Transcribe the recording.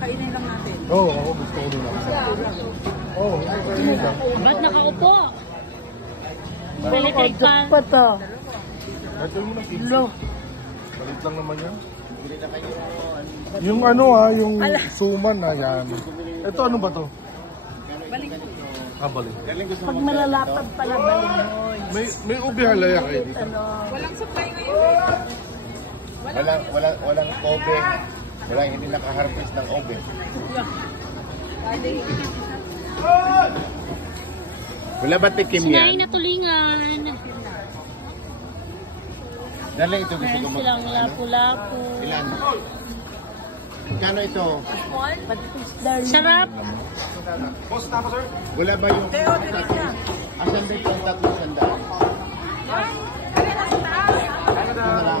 Kainin lang natin. Oo, ako gusto ko nila. Oo, kainin lang. Ba't nakaupo? Electric fan. Pa to. Ito mo ng pizza. Lo. Balit lang naman yan. Yung ano yung suman yan. Ito ano ba to? Balik. Ah, balik. Pag malalapad pala balik mo. May ubi halaya kayo dito. Ano? Walang supply ngayon. Walang obe. Hindi nakaharvest ng obe. Wala ba tikim Sinain yan? na tulingan. Dali ito gusto ko Meron silang lapu-lapu. Ilan? Kano ito? Sarap. Wala ba yung... Asan ba yung 300? Ay, nasa taas. Ano na lang?